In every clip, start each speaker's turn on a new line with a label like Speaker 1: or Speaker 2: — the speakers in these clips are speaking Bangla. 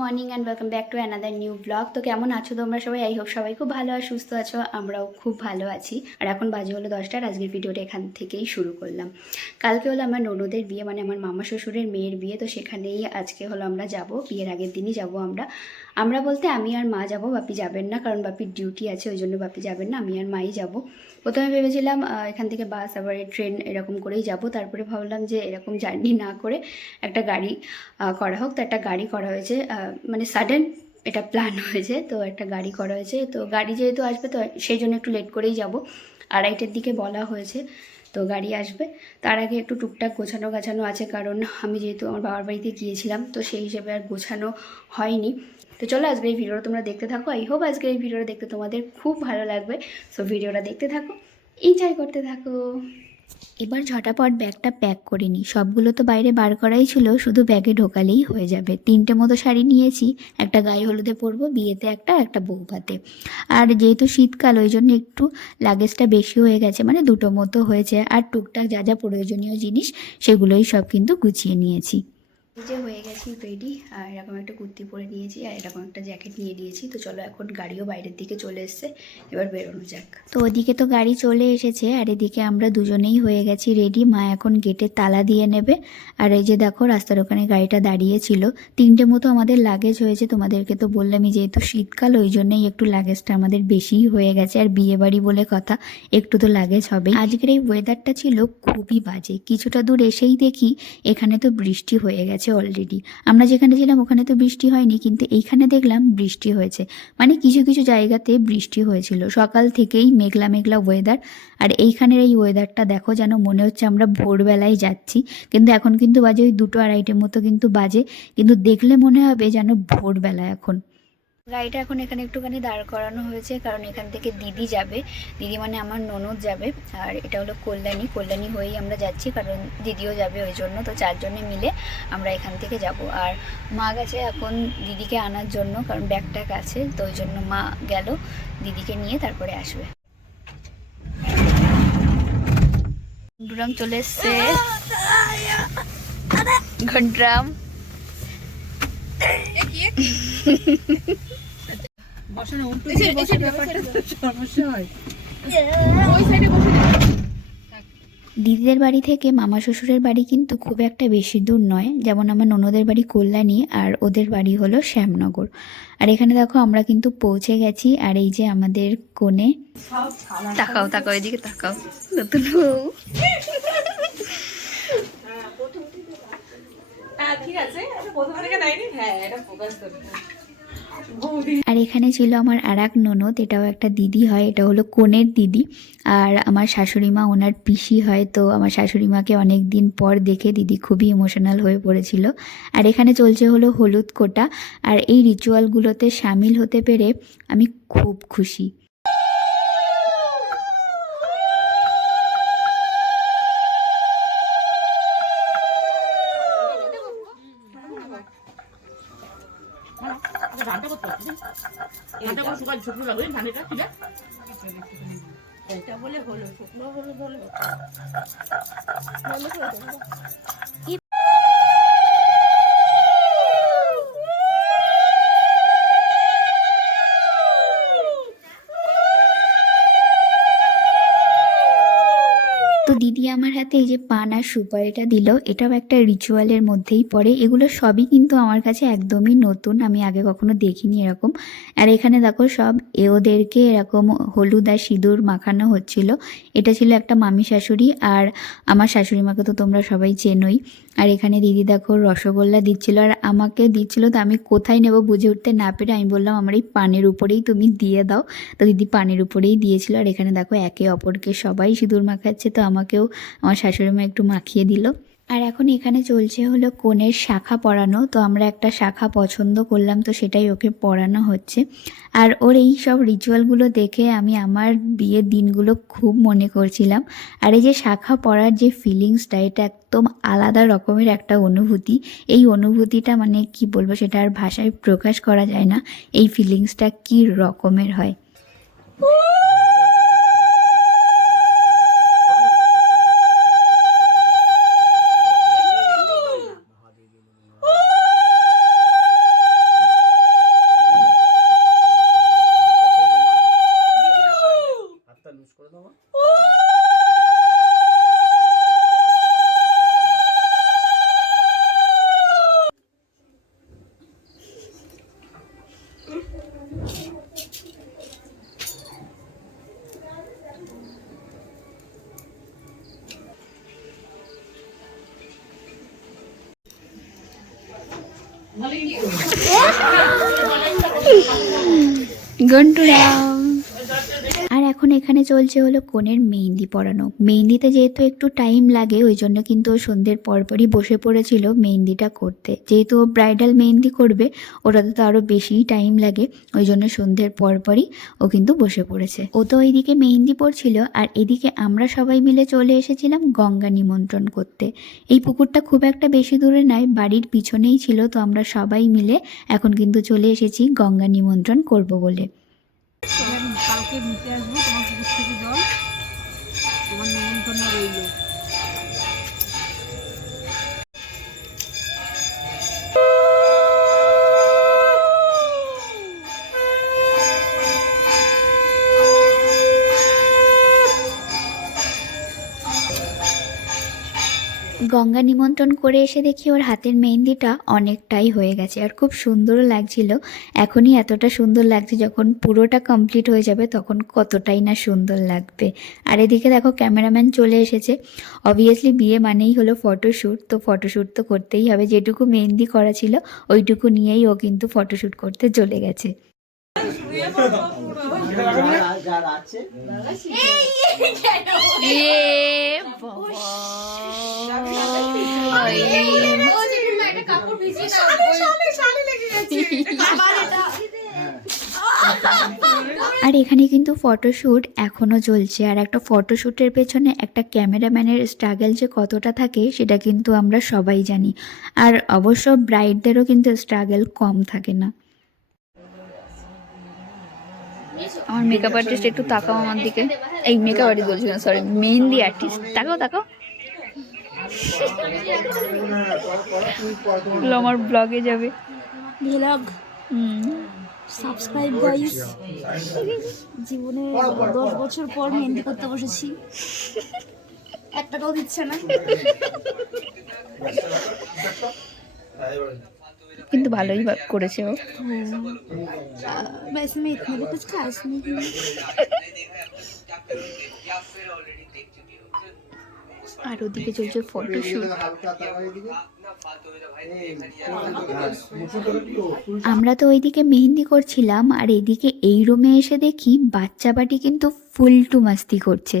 Speaker 1: Morning and welcome back to another new blog তো কেমন আছো তোমরা সবাই? আই হোপ সবাই খুব ভালো আর সুস্থ আছো, আমরাও খুব ভালো আছি। আর এখন বাজে হলো দশটার আজকের ভিডিওটা এখান থেকেই শুরু করলাম। কালকে হলো আমার ননদের বিয়ে মানে আমার মামা শ্বশুরের মেয়ের বিয়ে, তো সেখানেই আজকে হলো আমরা যাব। বিয়ের আগের দিনই যাব আমরা। আমরা বলতে আমি আর মা যাব, বাপি যাবেন না, কারণ বাপির ডিউটি আছে, ওই জন্য বাপি যাবেন না, আমি আর মাই যাব। প্রথমে ভেবেছিলাম এখান থেকে বাস আবার ট্রেন এরকম করেই যাব। তারপরে ভাবলাম যে এরকম জার্নি না করে একটা গাড়ি করা হোক। তো একটা গাড়ি করা হয়েছে মানে সাডেন এটা প্ল্যান হয়েছে। তো একটা গাড়ি করা হয়েছে। তো গাড়ি যেহেতু আসবে, তো সেই জন্য একটু লেট করেই যাব। আড়াইটের দিকে বলা হয়েছে, তো গাড়ি আসবে। তার আগে একটু টুকটাক গোছানো গাছানো আছে। কারণ আমি যেহেতু আমার বাবার বাড়িতে গিয়েছিলাম, তো সেই হিসেবে আর গোছানো হয়নি। তো চলো আজকের এই ভিডিওটা তোমরা দেখতে থাকো। আই হোপ আজকের এই ভিডিওটা দেখতে তোমাদের খুব ভালো লাগবে। সো ভিডিওটা দেখতে থাকো এনজয় করতে থাকো। এবার ঝটাপট ব্যাগটা প্যাক করে নিই। সবগুলো তো বাইরে বার করাই ছিল, শুধু ব্যাগে ঢোকালেই হয়ে যাবে। তিনটে মতো শাড়ি নিয়েছি, একটা গায়ে হলুদে পরবো, বিয়েতে একটা একটা বৌভাতে আর যেহেতু শীতকাল, ওই জন্য একটু লাগেজটা বেশি হয়ে গেছে মানে দুটো মতো হয়েছে। আর টুকটাক যা যা প্রয়োজনীয় জিনিস, সেগুলোই সব কিন্তু গুছিয়ে নিয়েছি। এই যে হয়ে গেছি রেডি আর এরকম একটা কুর্তি পরে নিয়েছি, আর এরকম একটা জ্যাকেট নিয়ে নিয়েছি। তো চলো এখন গাড়িও বাইরের দিকে চলে এসছে, এবার বেরোনো যাক। তো ওদিকে তো গাড়ি চলে এসেছে, আর এদিকে আমরা দুজনেই হয়ে গেছি রেডি মা এখন গেটে তালা দিয়ে নেবে, আর এই যে দেখো রাস্তার ওখানে গাড়িটা দাঁড়িয়েছিল। তিনটে মতো আমাদের লাগেজ হয়েছে, তোমাদেরকে তো বললামই যেহেতু শীতকাল, ওই জন্যই একটু লাগেজটা আমাদের বেশিই হয়ে গেছে, আর বিয়ে বাড়ি বলে কথা, একটু তো লাগেজ হবে আজকের এই ওয়েদারটা ছিল খুবই বাজে, কিছুটা দূর এসেই দেখি এখানে তো বৃষ্টি হয়ে গেছে। অলরেডি আমরা যেখানে ছিলাম ওখানে তো বৃষ্টি হয়নি, কিন্তু এইখানে দেখলাম বৃষ্টি হয়েছে। মানে কিছু কিছু জায়গাতে বৃষ্টি হয়েছিল। সকাল থেকেই মেঘলা মেঘলা ওয়েদার আর এইখানের এই ওয়েদারটা দেখো যেন মনে হচ্ছে আমরা ভোরবেলায় যাচ্ছি। কিন্তু এখন কিন্তু বাজে ওই দুটো আড়াইটের মতো কিন্তু বাজে। কিন্তু দেখলে মনে হবে যেন ভোরবেলা এখন। গাড়িটা এখন এখানে একটুখানি দাঁড় করানো হয়েছে, কারণ এখান থেকে দিদি যাবে। দিদি মানে আমার ননদ যাবে, আর এটা হলো কল্যাণী। কল্যাণী হয়েই আমরা যাচ্ছি, কারণ দিদিও যাবে ওই জন্য। তো চারজনে মিলে আমরা এখান থেকে যাব। আর মা গেছে এখন দিদিকে আনার জন্য, কারণ ব্যাগ ট্যাগ আছে, তো ওই জন্য মা গেল। দিদিকে নিয়ে তারপরে আসবে। ঘন্টুরাম চলে এসছে। ঘন্টুরাম।
Speaker 2: হয়
Speaker 1: দিদিদের বাড়ি থেকে মামা শ্বশুরের বাড়ি কিন্তু খুব একটা বেশি দূর নয়। যেমন আমার ননদের বাড়ি কল্যাণী আর ওদের বাড়ি হলো শ্যামনগর। আর এখানে দেখো আমরা কিন্তু পৌঁছে গেছি আর এই যে আমাদের কোণে তাকাও তাকাও, এদিকে তাকাও। নতুন
Speaker 2: হ্যাঁ ঠিক আছে। দেয়নি? হ্যাঁ
Speaker 1: আর এখানে ছিল আমার আর এক ননদ, এটাও একটা দিদি হয়, এটা হলো কোণের দিদি। আর আমার শাশুড়ি মা ওনার পিসি হয়, তো আমার শাশুড়ি মাকে অনেক দিন পর দেখে দিদি খুবই ইমোশনাল হয়ে পড়েছিল। আর এখানে চলছে হলো হলুদ কোটা। আর এই রিচুয়ালগুলোতে সামিল হতে পেরে আমি খুব খুশি।
Speaker 2: ধানটা করে শুকাল শুকনো লাগবে ধানটা ঠিক আছে এটা বলে হলো শুকনো হলো। বলে
Speaker 1: দিদি আমার হাতে এই যে পান আর সুপারিটা দিল, এটাও একটা রিচুয়ালের মধ্যেই পড়ে। এগুলো সবই কিন্তু আমার কাছে একদমই নতুন, আমি আগে কখনো দেখিনি এরকম। আর এখানে দেখো সব এ ওদেরকে এরকম হলুদ আর সিঁদুর মাখানো হচ্ছিল। এটা ছিল একটা মামি শাশুড়ি আর আমার শাশুড়ি মাকে তো তোমরা সবাই চেনোই। আর এখানে দিদি দেখো রসগোল্লা দিচ্ছিল আর আমাকে দিচ্ছিল তো আমি কোথায় নেব বুঝে উঠতে না পেরে আমি বললাম, আমার এই পানের উপরেই তুমি দিয়ে দাও। তো দিদি পানের উপরেই দিয়েছিল। আর এখানে দেখো একে অপরকে সবাই সিঁদুর মাখাচ্ছে, তো আমাকেও, আমার শাশুড়ি মা একটু মাখিয়ে দিল। আর এখন এখানে চলছে হলো কোণের শাখা পরানো। তো আমরা একটা শাখা পছন্দ করলাম, তো সেটাই ওকে পরানো হচ্ছে। আর ওর এই সব রিচুয়ালগুলো দেখে আমি আমার বিয়ের দিনগুলো খুব মনে করছিলাম। আর এই যে শাখা পরার যে ফিলিংসটা এটা একদম আলাদা রকমের একটা অনুভূতি। এই অনুভূতিটা মানে কি বলব, সেটা আর ভাষায় প্রকাশ করা যায় না। এই ফিলিংসটা কি রকমের হয়? আর এখন এখানে চলছে হলো কনের মেহেন্দি পরানো। মেহেন্দিতে যেহেতু একটু টাইম লাগে, ওই জন্য কিন্তু ও সন্ধ্যের পরপরই বসে পড়েছিল মেহেন্দিটা করতে। যেহেতু ও ব্রাইডাল মেহেন্দি করবে, ওটাতে তো আরও বেশিই টাইম লাগে, ওই জন্য সন্ধ্যের পরপরই ও কিন্তু বসে পড়েছে। ও তো ওইদিকে মেহেন্দি পড়ছিল আর এদিকে আমরা সবাই মিলে চলে এসেছিলাম গঙ্গা নিমন্ত্রণ করতে। এই পুকুরটা খুব একটা বেশি দূরে নয়, বাড়ির পিছনেই ছিল, তো আমরা সবাই মিলে এখন কিন্তু চলে এসেছি গঙ্গা নিমন্ত্রণ করব বলে।
Speaker 3: কালকে নিতে আসব তোমার পুকুর থেকে জল। তোমার নিমন্ত্রণ রইল।
Speaker 1: গঙ্গা নিমন্ত্রণ করে এসে দেখি ওর হাতের মেহেন্দিটা অনেকটাই হয়ে গেছে আর খুব সুন্দরও লাগছিল। এখনই এতটা সুন্দর লাগছে যখন পুরোটা কমপ্লিট হয়ে যাবে তখন কতটাই না সুন্দর লাগবে। আর এদিকে দেখো ক্যামেরাম্যান চলে এসেছে। অবভিয়াসলি বিয়ে মানেই হলো ফটোশ্যুট তো ফটোশ্যুট তো করতেই হবে। যেটুকু মেহেন্দি করা ছিল, ওইটুকু নিয়েই ও কিন্তু ফটোশ্যুট করতে চলে গেছে। আর এখানে কিন্তু ফটোশ্যুট এখনও চলছে। আর একটা ফটোশ্যুটের পেছনে একটা ক্যামেরাম্যানের স্ট্রাগল যে কতটা থাকে, সেটা কিন্তু আমরা সবাই জানি। আর অবশ্য ব্রাইডদেরও কিন্তু স্ট্রাগল কম থাকে না। আমার মেকআপ আর্টিস্ট একটু তাকাও আমার দিকে। এই মেকআপ আর্টিস্ট বলছি না সরি মেহেন্দি আর্টিস্ট তাকাও তাকাও। আমার ব্লগে যাবে। হুম।
Speaker 3: সাবস্ক্রাইব গাইস জীবনে দশ বছর পর মেহেন্দি করতে বসেছি। এক টাকাও দিচ্ছে না।
Speaker 1: কিন্তু ভালোই বা- করেছে ও
Speaker 3: वैसे मैं इतने भी कुछ खास नहीं हूँ
Speaker 1: আর ওদিকে চলছে ফটোশ্যুট আমরা তো ওইদিকে মেহেন্দি করছিলাম আর এদিকে এই রুমে এসে দেখি বাচ্চা বাটি কিন্তু ফুল টু মাস্তি করছে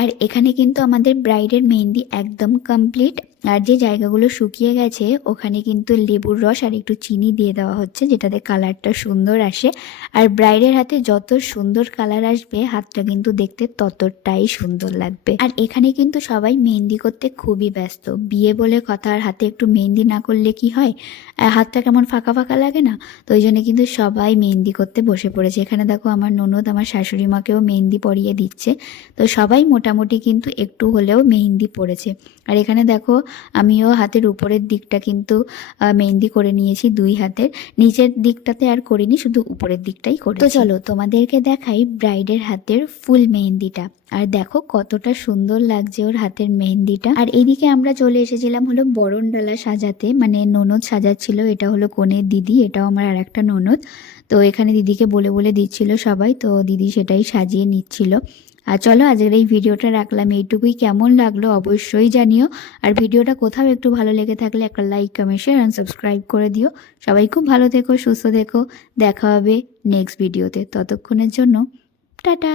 Speaker 1: আর এখানে কিন্তু আমাদের ব্রাইডের মেহেন্দি একদম কমপ্লিট আর যে জায়গাগুলো শুকিয়ে গেছে, ওখানে কিন্তু লেবুর রস আর একটু চিনি দিয়ে দেওয়া হচ্ছে, যেটাতে কালারটা সুন্দর আসে। আর ব্রাইডের হাতে যত সুন্দর কালার আসবে, হাতটা কিন্তু দেখতে ততটাই সুন্দর লাগবে। আর এখানে কিন্তু সবাই মেহেন্দি করতে খুবই ব্যস্ত। বিয়ে বলে কথা, আর হাতে একটু মেহেন্দি না করলে কি হয়? হাতটা কেমন ফাঁকা ফাঁকা লাগে না? তো ওই জন্য কিন্তু সবাই মেহেন্দি করতে বসে পড়েছে। এখানে দেখো আমার ননদ, আমার শাশুড়ি মাকেও মেহেন্দি পরিয়ে দিচ্ছে। তো সবাই মোটামুটি কিন্তু একটু হলেও মেহেন্দি পড়েছে। আর এখানে দেখো আমিও হাতের উপরের দিকটা কিন্তু মেহেন্দি করে নিয়েছি দুই হাতের। নিচের দিকটাতে আর করিনি শুধু উপরের দিকটাই করে তো চলো তোমাদেরকে দেখাই ব্রাইডের হাতের ফুল মেহেন্দিটা। আর দেখো কতটা সুন্দর লাগছে ওর হাতের মেহেন্দিটা। আর এইদিকে আমরা চলে এসেছিলাম হলো বরণ ডালা সাজাতে। মানে ননদ সাজাচ্ছিল এটা হলো কনের দিদি এটাও আমার আর একটা ননদ। তো এখানে দিদিকে বলে বলে দিচ্ছিল সবাই তো দিদি সেটাই সাজিয়ে নিচ্ছিল। আর চলো আজকের এই ভিডিওটা রাখলাম। এইটুকুই কেমন লাগল অবশ্যই জানিও। আর ভিডিওটা কোথাও একটু ভালো লেগে থাকলে একটা like comment share and subscribe করে দিও। সবাই খুব ভালো থেকো, সুস্থ থেকো। দেখা হবে নেক্সট ভিডিওতে ততক্ষণের জন্য, টাটা!